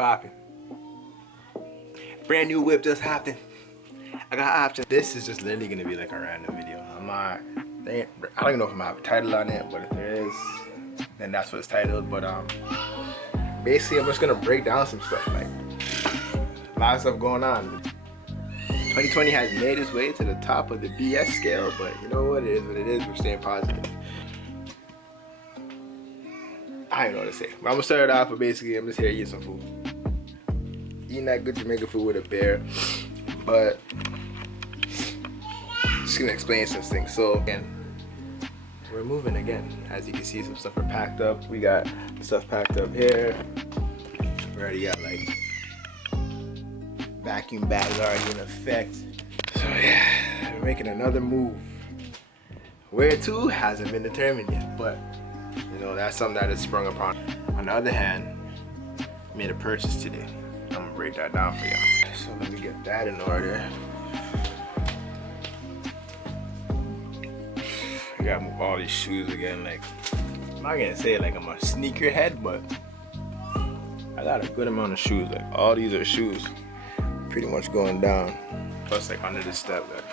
popping? Brand new whip just happened. I got options. This is just literally gonna be like a random video. I don't even know if I'm gonna have a title on it, but if there is, then that's what it's titled. But basically I'm just gonna break down some stuff, like a lot of stuff going on. 2020 has made its way to the top of the BS scale, but you know what? It is what it is. We're staying positive. I don't know what to say. But I'm gonna start it off, but basically I'm just here eating some food. Eating that good Jamaican food with a bear. But just gonna explain some things. So again, we're moving again. As you can see, some stuff are packed up. We got stuff packed up here. We already got like vacuum bags already in effect. So yeah, we're making another move. Where to hasn't been determined yet, but you know, that's something that has sprung upon. On the other hand, I made a purchase today. I'm gonna break that down for y'all. So let me get that in order. I gotta move all these shoes again. Like, I'm not gonna say like I'm a sneakerhead, but I got a good amount of shoes. Like, all these are shoes. Pretty much going down. Plus, like under the step, like,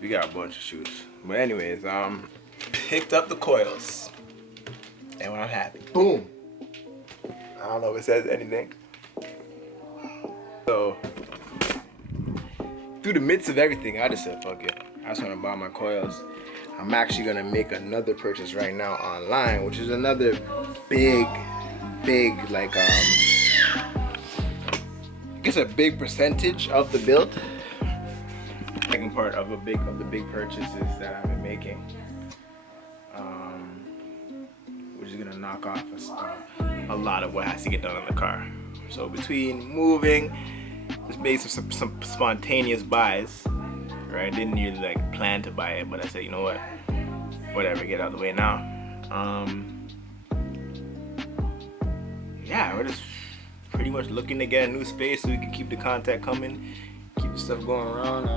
we got a bunch of shoes. But anyways, picked up the coils, and I'm happy. Boom. I don't know if it says anything. So, through the midst of everything, I just said, fuck it. I just want to buy my coils. I'm actually gonna make another purchase right now online, which is another big, like I guess a big percentage of the build. Second part of the big purchases that I've been making, which is gonna knock off a lot of what has to get done on the car. So between moving, just made some spontaneous buys. Right, didn't really like plan to buy it, but I said, you know what, whatever, get out of the way now. Yeah, we're just pretty much looking to get a new space so we can keep the content coming, keep the stuff going around.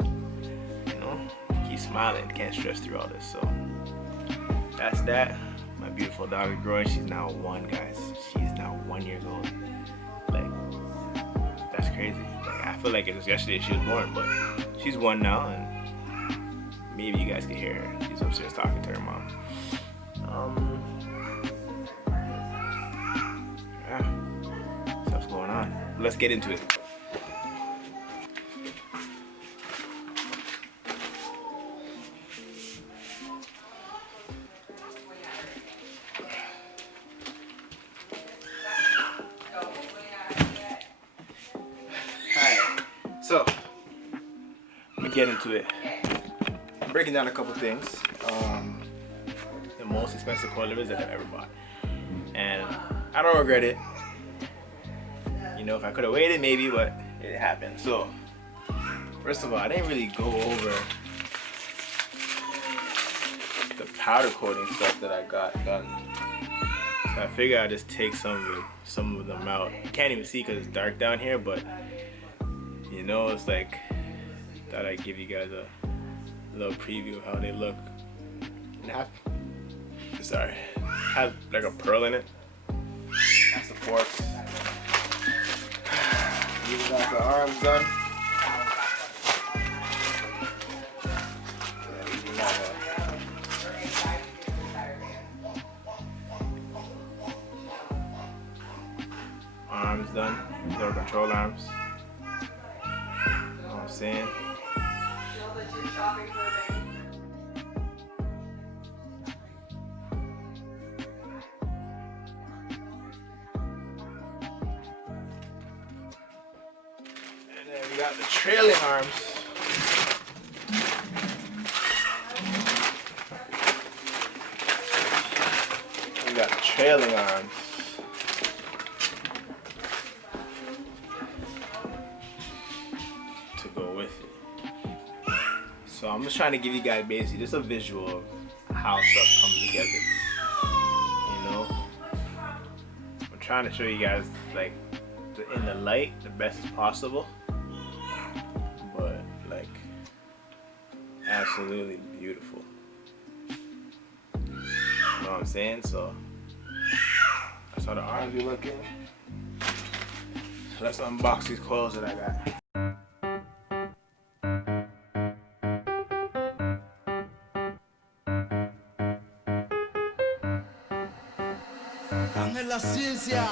You know, keep smiling, can't stress through all this. So that's that. My beautiful daughter growing. She's now 1, guys. She's now 1 year old. Like, that's crazy. Like, I feel like it was yesterday she was born, but she's 1 now, and maybe you guys can hear her. She's upstairs talking to her mom. Yeah, stuff's going on. Let's get into it. So, let me get into it. I'm breaking down a couple things. The most expensive coilovers that I've ever bought. And I don't regret it. You know, if I could have waited, maybe, but it happened. So, first of all, I didn't really go over the powder coating stuff that I got done. So I figured I'd just take some of them out. You can't even see because it's dark down here, but you know, it's like, thought I'd give you guys a little preview of how they look. Sorry, have like a pearl in it. That's the fork. These got the arms done. Arms done. These are control arms. I'm saying. And then we got the trailing arms. We got the trailing arms. So I'm just trying to give you guys basically just a visual of how stuff comes together. You know, I'm trying to show you guys like in the light the best as possible, but like absolutely beautiful. You know what I'm saying? So That's how the arms be looking. So let's unbox these coils that I got. En la ciencia.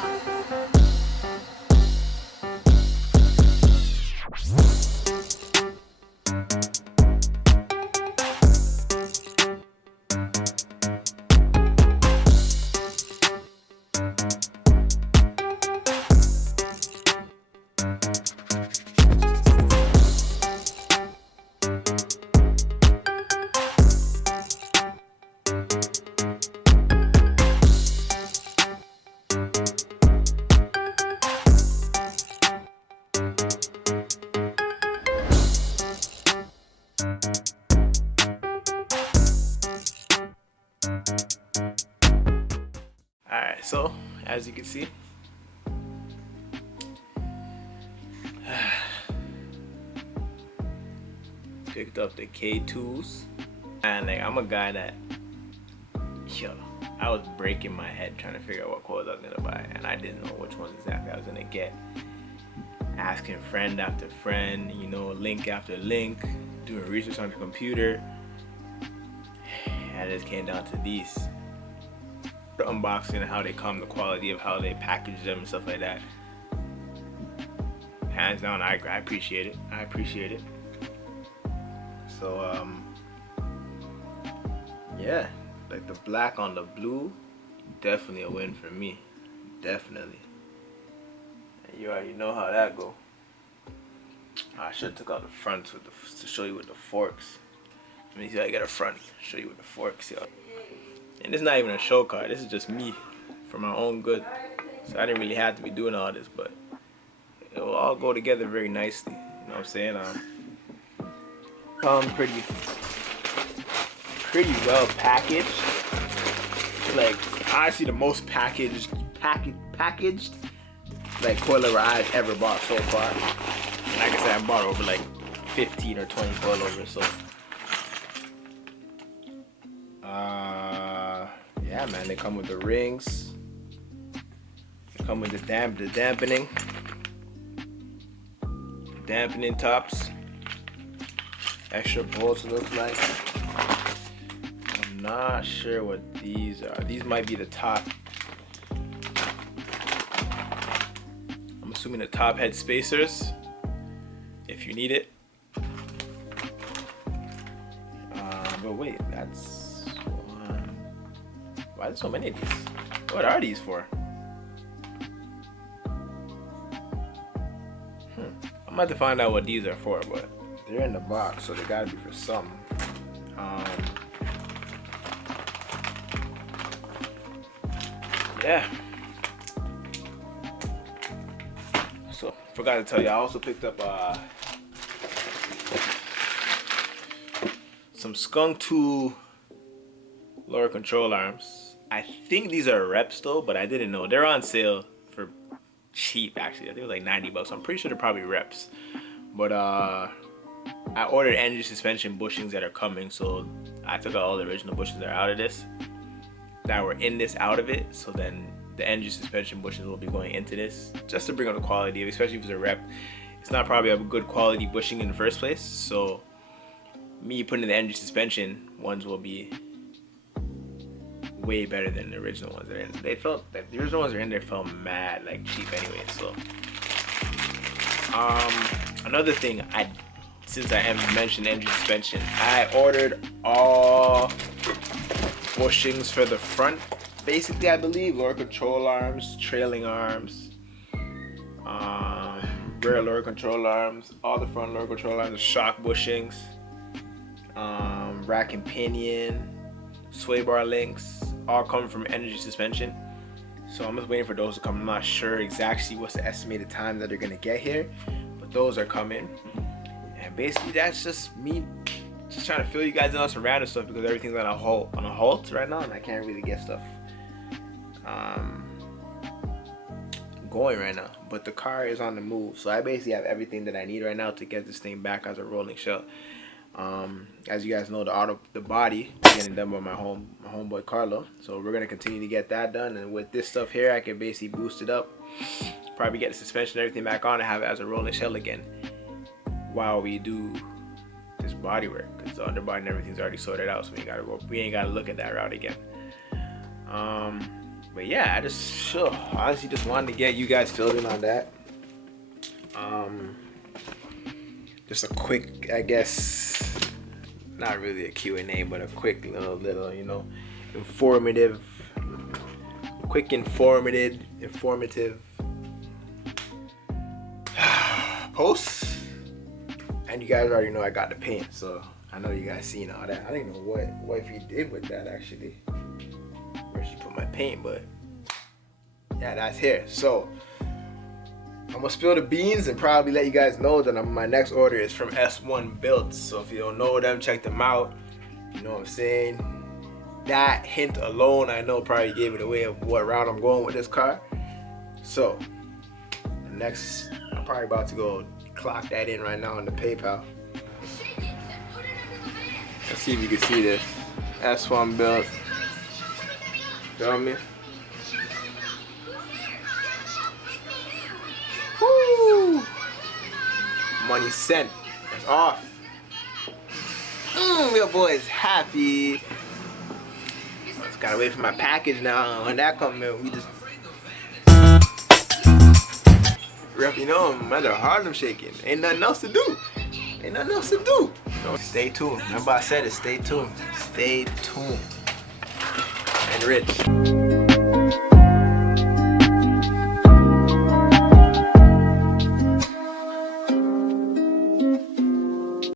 Alright, so as you can see, picked up the K2s, and like, I'm a guy that, yo, I was breaking my head trying to figure out what coils I was gonna buy, and I didn't know which ones exactly I was gonna get. Asking friend after friend, you know, link after link, doing research on the computer, and it just came down to these. The unboxing and how they come, the quality of how they package them and stuff like that. Hands down, I appreciate it. I appreciate it. So yeah, like the black on the blue, definitely a win for me. Definitely. And you already know how that go. I should have took out the fronts with to show you with the forks. Let me see how I get a front. Show you with the forks, yo. And this is not even a show car. This is just me for my own good. So I didn't really have to be doing all this, but it will all go together very nicely. You know what I'm saying? Pretty well packaged. Like honestly, the most packaged like coilover I've ever bought so far. And like I said, I bought over like 15 or 20 coilovers. So yeah, man, they come with the rings. They come with the dampening tops. Extra bolts, it looks like. I'm not sure what these are. These might be the top. I'm assuming the top head spacers, if you need it. But wait, that's one. Why are there so many of these? What are these for? I'm about to find out what these are for, but they're in the box, so they gotta be for something. Yeah. So, forgot to tell you, I also picked up some Ktuned K2 lower control arms. I think these are reps though, but I didn't know. They're on sale for cheap actually. I think it was like 90 bucks. I'm pretty sure they're probably reps. But I ordered energy suspension bushings that are coming, so I took out all the original bushings that are out of this, that were in this out of it. So then the energy suspension bushings will be going into this, just to bring up the quality, especially if it's a rep. It's not probably a good quality bushing in the first place, so me putting in the energy suspension ones will be way better than the original ones that are in. They felt that the original ones that are in there felt mad like cheap anyway. So another thing, since I mentioned energy suspension, I ordered all bushings for the front, basically. I believe lower control arms, trailing arms, rear lower control arms, all the front lower control arms, shock bushings, rack and pinion, sway bar links, all coming from energy suspension. So I'm just waiting for those to come. I'm not sure exactly what's the estimated time that they're gonna get here, but those are coming. And basically that's just me just trying to fill you guys in on some random stuff, because everything's on a halt right now, and I can't really get stuff going right now. But the car is on the move, so I basically have everything that I need right now to get this thing back as a rolling shell. As you guys know, the body is getting done by my homeboy Carlo. So we're gonna continue to get that done, and with this stuff here, I can basically boost it up, probably get the suspension and everything back on, and have it as a rolling shell again while we do this body work, because the underbody and everything's already sorted out, so we ain't gotta look at that route again. But yeah, I just honestly just wanted to get you guys filled in on that. Just a quick, I guess, not really a Q&A, but a quick little, you know, informative post. And you guys already know I got the paint, so I know you guys seen all that. I don't know what if he did with that actually. Where she put my paint, but yeah, that's here. So I'm gonna spill the beans and probably let you guys know that my next order is from S1 Builds. So if you don't know them, check them out. You know what I'm saying? That hint alone, I know, probably gave it away of what route I'm going with this car. So the next, I'm probably about to go clock that in right now on the PayPal. Let's see if you can see this. S1 Build. Feel me? Woo! Money sent. It's off. Your boy is happy. Just gotta wait for my package now. When that comes in, we just. You know, man, the Harlem shaking. Ain't nothing else to do. Ain't nothing else to do. So stay tuned. Remember I said it. Stay tuned. Stay tuned. And rich.